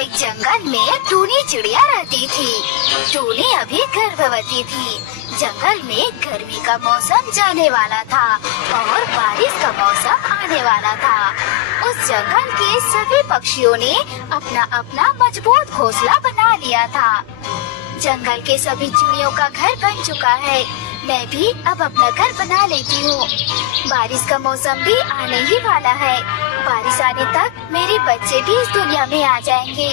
एक जंगल में टूनी चिड़िया रहती थी। टूनी अभी गर्भवती थी। जंगल में गर्मी का मौसम जाने वाला था और बारिश का मौसम आने वाला था। उस जंगल के सभी पक्षियों ने अपना अपना मजबूत घोंसला बना लिया था। जंगल के सभी चिड़ियों का घर बन चुका है। मैं भी अब अपना घर बना लेती हूँ। बारिश का मौसम भी आने ही वाला है। बारिश आने तक मेरे बच्चे भी इस दुनिया में आ जाएंगे।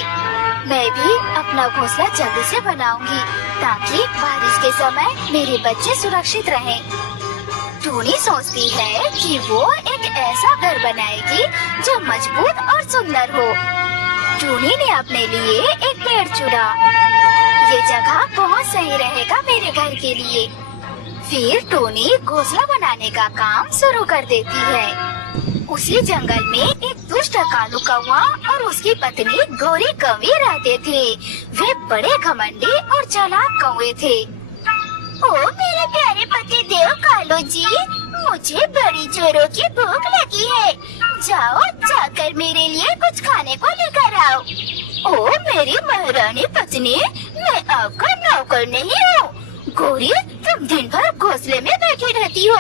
मैं भी अपना घोंसला जल्दी से बनाऊंगी ताकि बारिश के समय मेरे बच्चे सुरक्षित रहें। टूनी सोचती है कि वो एक ऐसा घर बनाएगी जो मजबूत और सुंदर हो। टूनी ने अपने लिए एक पेड़ चुना। ये जगह बहुत सही रहेगा मेरे घर के लिए। फिर टूनी घोंसला बनाने का काम शुरू कर देती है। उसी जंगल में एक दुष्ट कालू कौवा और उसकी पत्नी गोरी कौवी रहते थे। वे बड़े घमंडी और चालाक कौवे थे। ओ मेरे प्यारे पति देव कालू जी, मुझे बड़ी जोरों की भूख लगी है। जाओ जाकर मेरे लिए कुछ खाने को लेकर आओ। ओ मेरी महारानी पत्नी, मैं आपका नौकर नहीं हूँ। गोरी, तुम दिन भर घोंसले में बैठी रहती हो।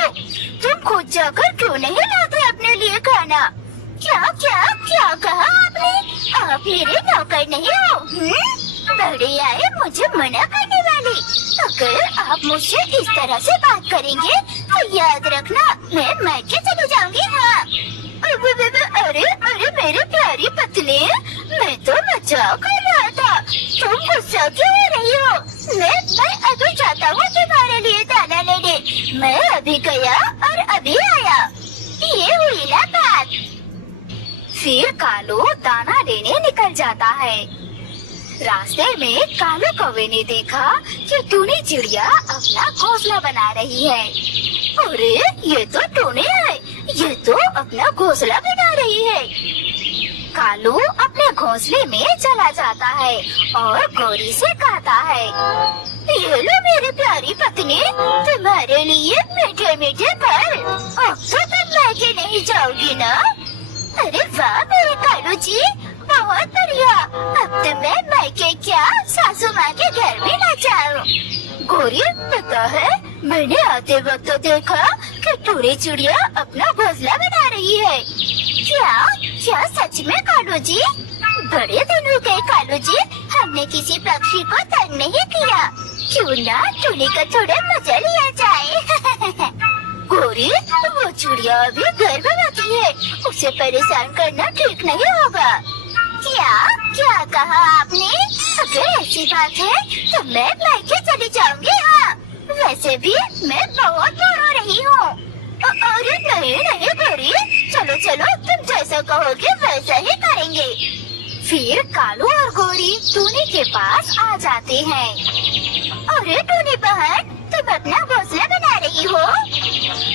तुम खुद जाकर क्यों नहीं लाते अपने लिए खाना? क्या क्या क्या कहा आपने? आप मेरे नौकर नहीं हो? बड़े आए मुझे मना करने वाले। अगर आप मुझसे इस तरह से बात करेंगे तो याद रखना मैं मायके चली जाऊंगी। हाँ। अरे अरे मेरी प्यारी पत्नी, मैं तो मजाक कर रहा था। तुम गुस्सा क्यों हो रही हो? मैं अभी जाता हूँ तुम्हारे लिए दाना लेने। मैं अभी गया और अभी आया। ये हुई ना बात। फिर कालू दाना लेने निकल जाता है। रास्ते में कालू कौवे ने देखा कि टूनी चिड़िया अपना घोंसला बना रही है। अरे ये तो टूनी है, ये तो अपना घोंसला बना रही है। कालू अपने घोंसले में चला जाता है और गोरी से कहता है, ये लो मेरी प्यारी पत्नी, तुम्हारे लिए मीठे मीठे फल। अब तो तुम मायके नहीं जाओगी ना? अरे वाह मेरे कालू जी, बहुत बढ़िया। अब तो मैं मायके क्या सासू माँ के घर भी न जाऊँ। गोरी, पता है मैंने आते वक्त देखा कि टूनी चिड़िया अपना घोंसला बना रही है। क्या क्या सच में कालू जी? बड़े दिन हो गए कालू जी, हमने किसी पक्षी को तंग नहीं किया। क्यों ना टूनी का थोड़ा मजा लिया जाए। गोरी, वो चिड़िया अभी गर्भवती है, उसे परेशान करना ठीक नहीं होगा। क्या क्या कहा आपने? अगर ऐसी बात है तो मैं मायके चली जाऊंगी। हाँ, वैसे भी मैं बहुत बोर हो रही हूँ। अरे नहीं नहीं गोरी, चलो चलो, तुम जैसा कहोगे वैसा ही करेंगे। फिर कालू और गोरी टूनी के पास आ जाते हैं। अरे टूनी बहन, तुम अपना घोंसला बना रही हो?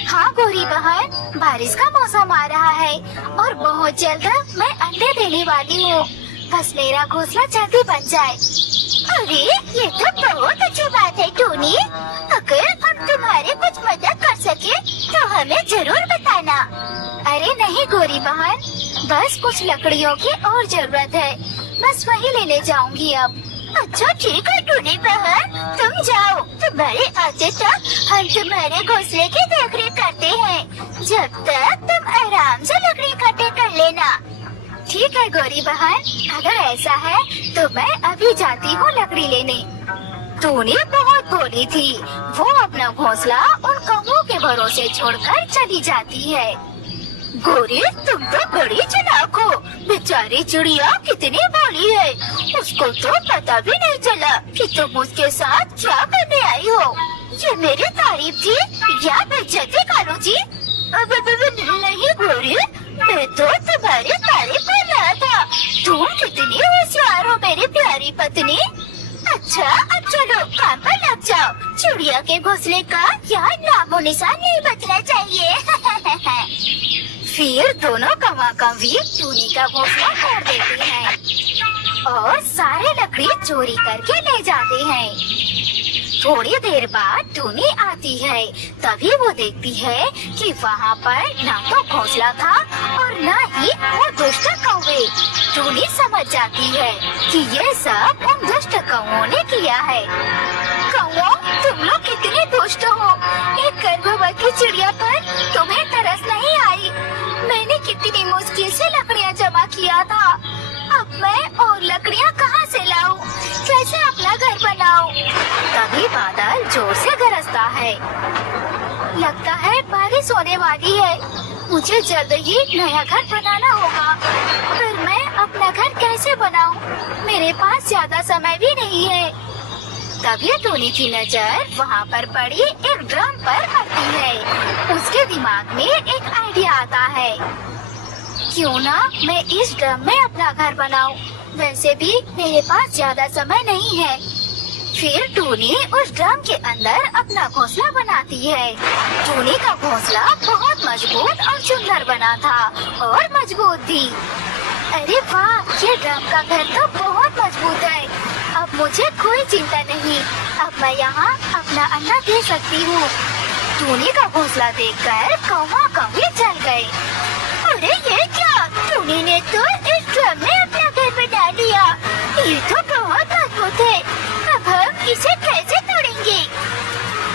हाँ गोरी बहन, बारिश का मौसम आ रहा है और बहुत जल्द मैं अंडे देने वाली हूँ। बस मेरा घोंसला जल्दी बन जाए। अरे ये तो बहुत अच्छी बात है टूनी। अगर हम तुम्हारी कुछ मदद कर सके तो हमें जरूर बताना। अरे नहीं गोरी बहन, बस कुछ लकड़ियों की और जरूरत है। बस वही लेने जाऊंगी अब। अच्छा ठीक है टूनी बहन, तुम जाओ। तुम्हारे आते तक हम तुम्हारे घोंसले की देखरेख करते हैं। जब तक तुम आराम से लकड़ी इकट्ठे कर लेना। ठीक है गोरी बहन, अगर ऐसा है तो मैं अभी जाती हूँ लकड़ी लेने। टूनी बहुत भोली थी। वो अपना घोंसला उन कौवों के भरोसे छोड़कर चली जाती है। गोरी, तुम तो बड़ी चालाक हो। बेचारी चिड़िया कितनी भोली है, उसको तो पता भी नहीं चला कि तुम उसके साथ क्या करने आई हो। ये मेरी तारीफ थी या बेइज्जती कालू जी? नहीं गोरी, मैं तो तुम्हारी तारीफ कर रहा था। तुम कितनी होशियार हो मेरी प्यारी पत्नी। अच्छा अब चलो काम पर लग जाओ। चिड़िया के घोंसले का यहाँ नामो निशान नहीं बचना चाहिए। फिर दोनों कौवा कौवी टूनी का घोंसला तोड़ देते हैं और सारे लकड़ी चोरी करके ले जाते हैं। थोड़ी देर बाद टूनी आती है। तभी वो देखती है कि वहाँ पर ना तो घोंसला था और ना ही वो दुष्ट कौवे। टूनी समझ जाती है कि ये सब उन दुष्ट कौओं ने किया है। कौओं, तुम लोग कितने दुष्ट हो। एक गर्भवती चिड़िया पर तुम्हें तरस नहीं आई। मैंने कितनी मुश्किल से लकड़ियाँ जमा किया था। अब मैं और लकड़ियाँ कहाँ से लाऊं? कैसे अपना घर बनाऊं? तभी बादल जोर से गरजता है। लगता है बारिश होने वाली है। मुझे जल्द ही नया घर बनाना होगा। पर मैं अपना घर कैसे बनाऊं? मेरे पास ज्यादा समय भी नहीं है। तभी टूनी की नजर वहाँ पर पड़ी एक ड्रम पर पड़ती है। उसके दिमाग में एक आइडिया आता है। क्यों ना मैं इस ड्रम में अपना घर बनाऊं? वैसे भी मेरे पास ज्यादा समय नहीं है। फिर टूनी उस ड्रम के अंदर अपना घोंसला बनाती है। टूनी का घोंसला बहुत मजबूत और सुंदर बना था और मजबूत भी। अरे वाह, ये ड्रम का घर तो बहुत मजबूत है। अब मुझे कोई चिंता नहीं। अब मैं यहाँ अपना अंडा दे सकती हूँ। टूनी का घोंसला देखकर कौवा कौवी चल गए। अरे ये क्या? टूनी ने तो इस ड्रम में अपना घर बना लिया। ये तो बहुत मजबूत है। अब हम इसे कैसे तोड़ेंगे?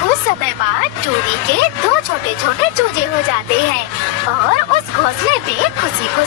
कुछ समय बाद टूनी के दो छोटे छोटे चूजे हो जाते हैं और उस घोंसले पे खुशी खुशी